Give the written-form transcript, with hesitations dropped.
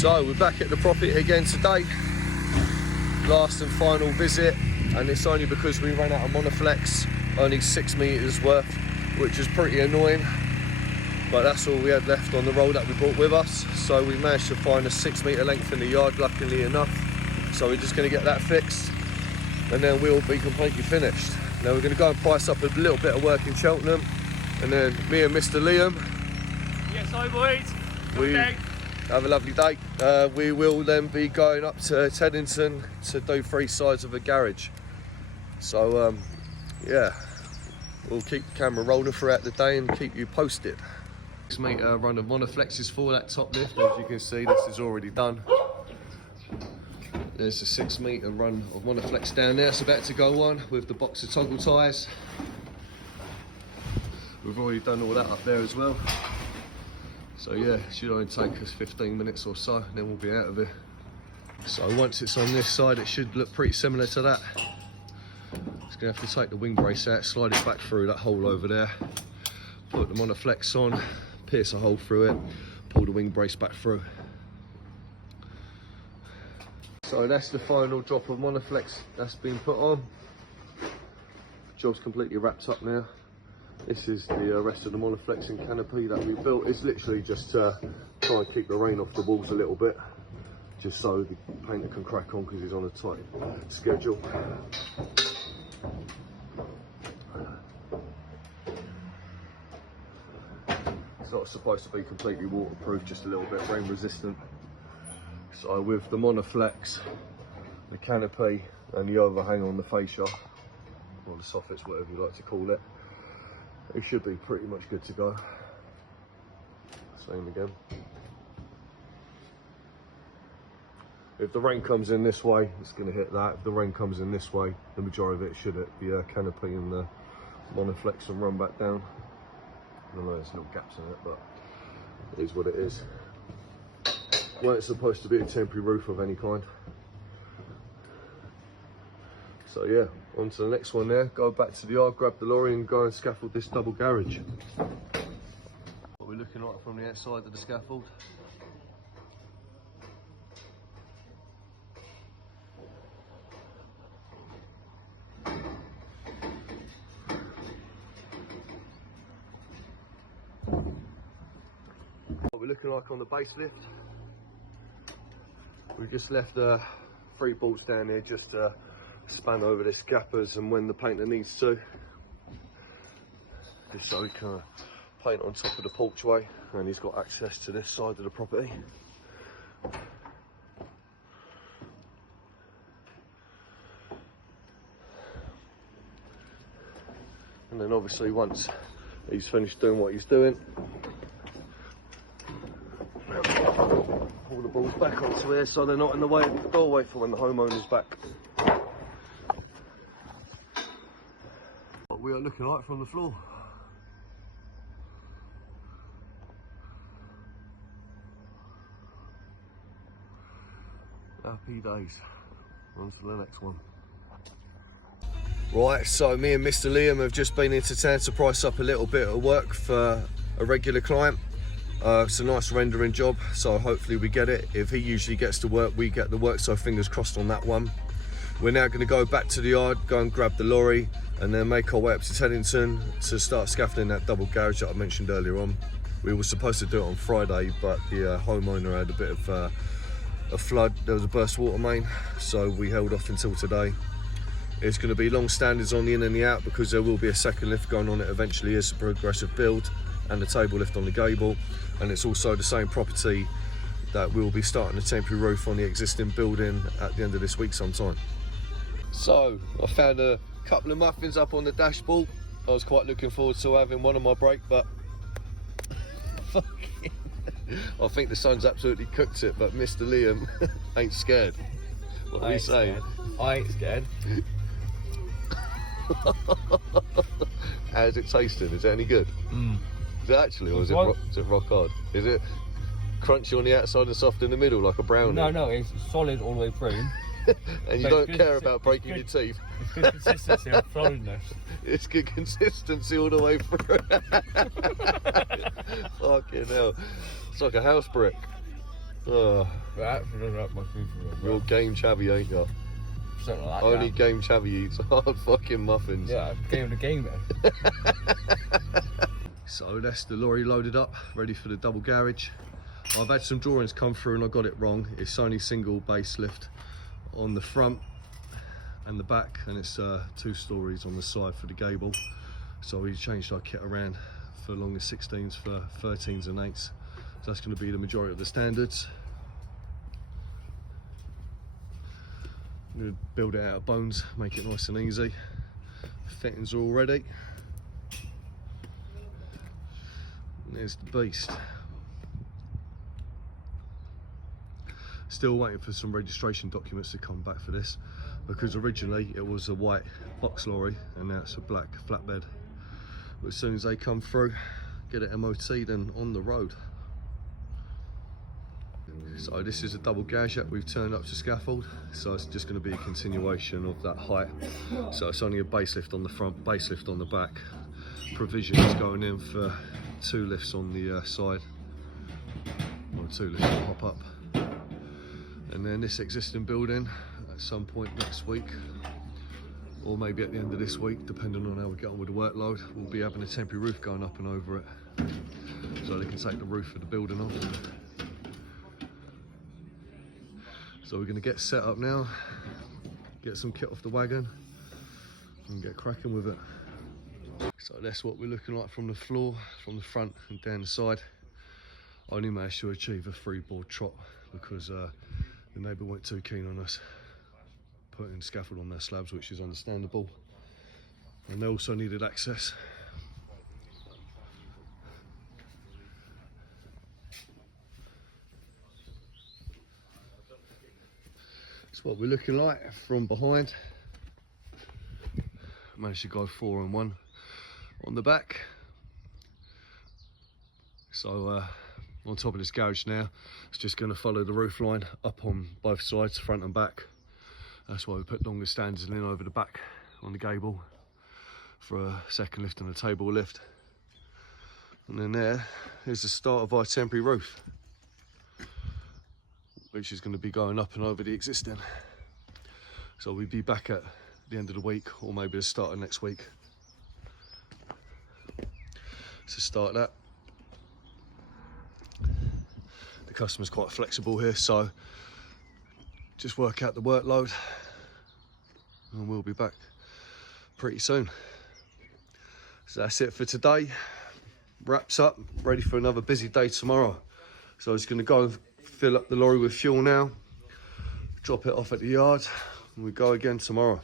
So we're back at the property again today, last and final visit, and it's only because we ran out of Monoflex, only 6 metres worth, which is pretty annoying, but that's all we had left on the roll that we brought with us. So we managed to find a 6 metre length in the yard, luckily enough, so we're just going to get that fixed and then we'll be completely finished. Now we're going to go and price up a little bit of work in Cheltenham, and then me and Mr. Liam, yes, hi boys, have a lovely day. We will then be going up to Teddington to do 3 sides of a garage. So yeah, we'll keep the camera rolling throughout the day and keep you posted. 6 metre run of Monoflexes for that top lift. As you can see, this is already done. There's a 6 metre run of Monoflex down there. It's about to go on with the box of toggle ties. We've already done all that up there as well. So yeah, it should only take us 15 minutes or so, and then we'll be out of here. So once it's on this side, it should look pretty similar to that. Just gonna have to take the wing brace out, slide it back through that hole over there, put the Monoflex on, pierce a hole through it, pull the wing brace back through. So that's the final drop of Monoflex that's been put on. Job's completely wrapped up now. This is the rest of the Monoflex and canopy that we built. It's literally just to try and keep the rain off the walls a little bit, just so the painter can crack on because he's on a tight schedule. It's not supposed to be completely waterproof, just a little bit rain resistant. So with the Monoflex, the canopy and the overhang on the fascia, or the soffits, whatever you like to call it, it should be pretty much good to go. Same again. If the rain comes in this way, it's going to hit that. If the rain comes in this way, the majority of it should hit the canopy and the Monoflex and run back down. I know there's little gaps in it, but it is what it is. Well, it's supposed to be a temporary roof of any kind. So yeah, on to the next one there. Go back to the yard, grab the lorry and go and scaffold this double garage. What we're looking like from the outside of the scaffold. What we're looking like on the base lift. We've just left 3 bolts down here just to span over the scappers and when the painter needs to, just so he can paint on top of the porchway and he's got access to this side of the property. And then obviously once he's finished doing what he's doing, pull the balls back onto here so they're not in the way of the doorway for when the homeowner's back. What we are looking like from the floor. Happy days. On to the next one. Right, so me and Mr. Liam have just been into town to price up a little bit of work for a regular client. It's a nice rendering job, so hopefully we get it. If he usually gets to work, we get the work, so fingers crossed on that one. We're now going to go back to the yard, go and grab the lorry, and then make our way up to Teddington to start scaffolding that double garage that I mentioned earlier on. We were supposed to do it on Friday, but the homeowner had a bit of a flood. There was a burst water main, so we held off until today. It's going to be long standards on the in and the out because there will be a second lift going on it eventually as a progressive build, and the table lift on the gable, and it's also the same property that we'll be starting a temporary roof on the existing building at the end of this week sometime. So I found a couple of muffins up on the dashboard. I was quite looking forward to having one on my break, but fucking I think the sun's absolutely cooked it, but Mr. Liam ain't scared. What are you saying? I ain't scared. How's it tasting? Is it any good? Is it actually, or is it rock hard? Is it crunchy on the outside and soft in the middle like a brownie? No, it's solid all the way through. And you don't care about breaking your teeth? It's good consistency of solidness. It's good consistency all the way through. Fucking hell. It's like a house brick. Oh, That's up my food for you're game chavvy, ain't you? Something like that. Only game chavvy eats hard fucking muffins. Yeah, game of the game then. So that's the lorry loaded up, ready for the double garage. I've had some drawings come through and I got it wrong. It's only single base lift on the front and the back, and it's 2 stories on the side for the gable. So we changed our kit around for longer 16s for 13s and 8s. So that's going to be the majority of the standards. I'm going to build it out of bones, make it nice and easy. Fittings are all ready. And there's the beast. Still waiting for some registration documents to come back for this, because originally it was a white box lorry and now it's a black flatbed. But as soon as they come through, get it MOT'd and on the road. So this is a double garage that we've turned up to scaffold, so it's just going to be a continuation of that height. So it's only a base lift on the front, base lift on the back. Provision is going in for 2 lifts on the side, or 2 lifts to hop up. And then this existing building at some point next week, or maybe at the end of this week, depending on how we get on with the workload, we'll be having a temporary roof going up and over it, so they can take the roof of the building off. So we're going to get set up now, get some kit off the wagon and get cracking with it. So that's what we're looking like from the floor, from the front and down the side. I only managed to achieve a 3-board trot because the neighbour weren't too keen on us putting scaffold on their slabs, which is understandable. And they also needed access. That's what we're looking like from behind. Managed to go 4 and 1 on the back. So on top of this garage now, it's just going to follow the roof line up on both sides, front and back. That's why we put longer standards in over the back on the gable for a second lift and a table lift. And then there is the start of our temporary roof, which is going to be going up and over the existing. So we'll be back at the end of the week, or maybe the start of next week, to start that. The customer's quite flexible here, so just work out the workload and we'll be back pretty soon. So that's it for today. Wraps up, ready for another busy day tomorrow. So I was going to go and fill up the lorry with fuel now, drop it off at the yard, and we go again tomorrow.